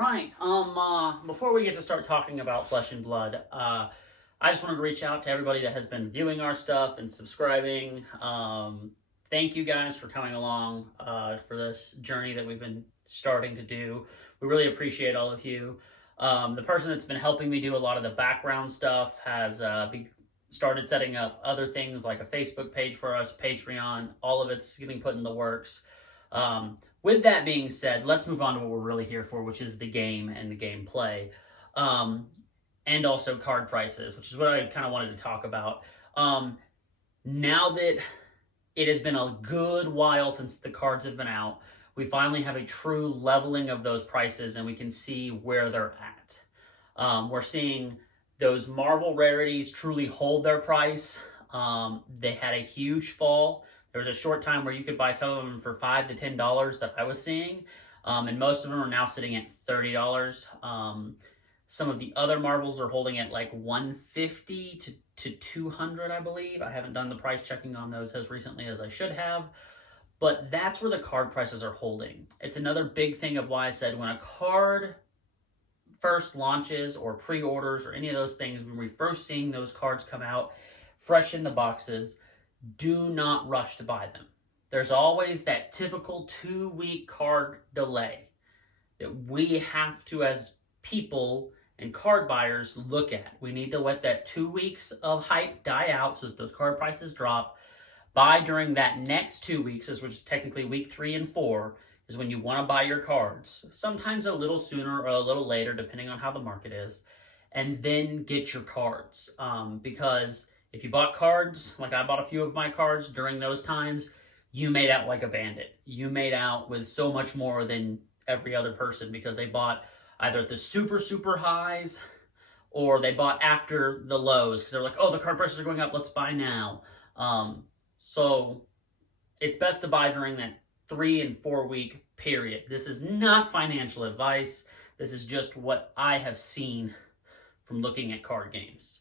right. Before we get to start talking about Flesh and Blood, I just wanted to reach out to everybody that has been viewing our stuff and subscribing. Thank you guys for coming along for this journey that we've been starting to do. We really appreciate all of you. The person that's been helping me do a lot of the background stuff has started setting up other things like a Facebook page for us, Patreon. All of it's getting put in the works. With that being said, let's move on to what we're really here for, which is the game and the gameplay. And also card prices, which is what I kind of wanted to talk about. Now that it has been a good while since the cards have been out, we finally have a true leveling of those prices and we can see where they're at. We're seeing those Marvel rarities truly hold their price. They had a huge fall. There was a short time where you could buy some of them for $5 to $10 that I was seeing. And most of them are now sitting at $30. Some of the other Marvels are holding at like $150 to $200, I believe. I haven't done the price checking on those as recently as I should have. But that's where the card prices are holding. It's another big thing of why I said when a card first launches or pre-orders or any of those things, when we're first seeing those cards come out fresh in the boxes, do not rush to buy them. There's always that typical 2-week card delay that we have to, as people and card buyers, look at. We need to let that 2 weeks of hype die out so that those card prices drop. Buy during that next 2 weeks, which is technically week 3 and 4, is when you want to buy your cards. Sometimes a little sooner or a little later, depending on how the market is. And then get your cards. Because if you bought cards, like I bought a few of my cards during those times, you made out like a bandit. You made out with so much more than every other person because they bought either at the super, super highs or they bought after the lows because they're like, oh, the card prices are going up, let's buy now. So it's best to buy during that 3 and 4 week period. This is not financial advice. This is just what I have seen from looking at card games.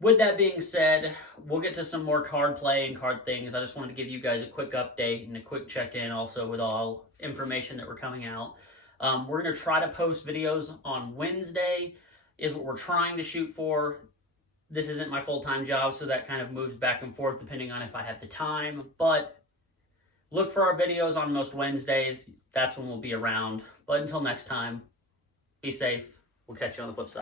With that being said, we'll get to some more card play and card things. I just wanted to give you guys a quick update and a quick check-in also with all information that we're coming out. We're going to try to post videos on Wednesday is what we're trying to shoot for. This isn't my full-time job, so that kind of moves back and forth depending on if I have the time. But look for our videos on most Wednesdays. That's when we'll be around. But until next time, be safe. We'll catch you on the flip side.